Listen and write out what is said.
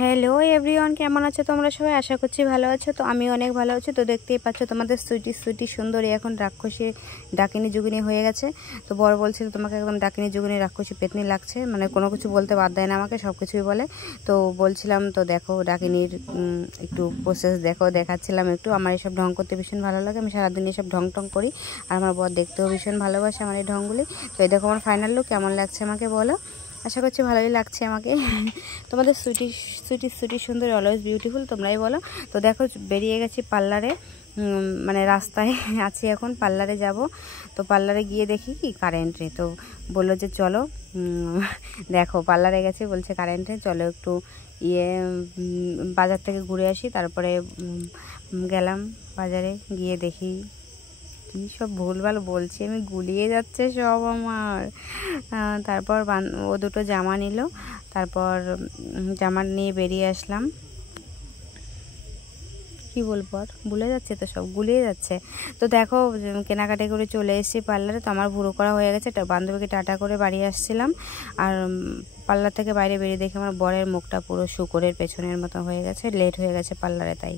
Hello everyone, কেমন আছো তোমরা সবাই? আশা করছি ভালো আছো। তো আমি অনেক ভালো আছি। তো দেখতেই পাচ্ছ তোমাদের সুইটি সুন্দরী এখন রাক্ষসী ডাকিনী যুগিনী হয়ে গেছে। তো বড় বলছিল তোমাকে একদম ডাকিনী যুগিনী রাক্ষসী পেতনি লাগছে, মানে কোনো কিছু বলতে বাদ দেয় না আমাকে, সব কিছুই বলে। তো বলছিলাম তো দেখো ডাকিনীর একটু প্রসেস দেখাচ্ছিলাম একটু। আমার এসব ঢং করতে ভীষণ ভালো লাগে, আমি সারাদিন এসব ঢং টং করি, আর আমার বর দেখতেও ভীষণ ভালোবাসে আমার এই ঢংগুলি। তো এই দেখো আমার ফাইনাল লুক কেমন লাগছে আমাকে বলো। আশা করছি ভালোই লাগছে আমাকে। তোমাদের সুইটি সুন্দর, অলওয়েজ বিউটিফুল, তোমরাই বলো। তো দেখো বেরিয়ে গেছি পার্লারে, মানে রাস্তায় আছি এখন, পার্লারে যাব। তো পার্লারে গিয়ে দেখি কি কারেন্টে, তো বললো যে চলো, দেখো পার্লারে গেছে, বলছে কারেন্টে চলো একটু বাজার থেকে ঘুরে আসি। তারপরে গেলাম বাজারে, গিয়ে দেখি কী সব ভুলভাল বলছি আমি, গুলিয়ে যাচ্ছে সব আমার। তারপর ও দুটো জামা নিল, তারপর জামা নিয়ে বেরিয়ে আসলাম। কি বলবো আর, ভুলে যাচ্ছে তো, সব গুলিয়ে যাচ্ছে। তো দেখো কেনাকাটি করে চলে এসেছি পার্লারে। তো আমার ভুরো করা হয়ে গেছে, বান্ধবীকে টাটা করে বাড়ি আসছিলাম। আর পার্লার থেকে বাইরে বেরিয়ে দেখে আমার বরের মুখটা পুরো শুকরের পেছনের মতো হয়ে গেছে, লেট হয়ে গেছে পার্লারে তাই।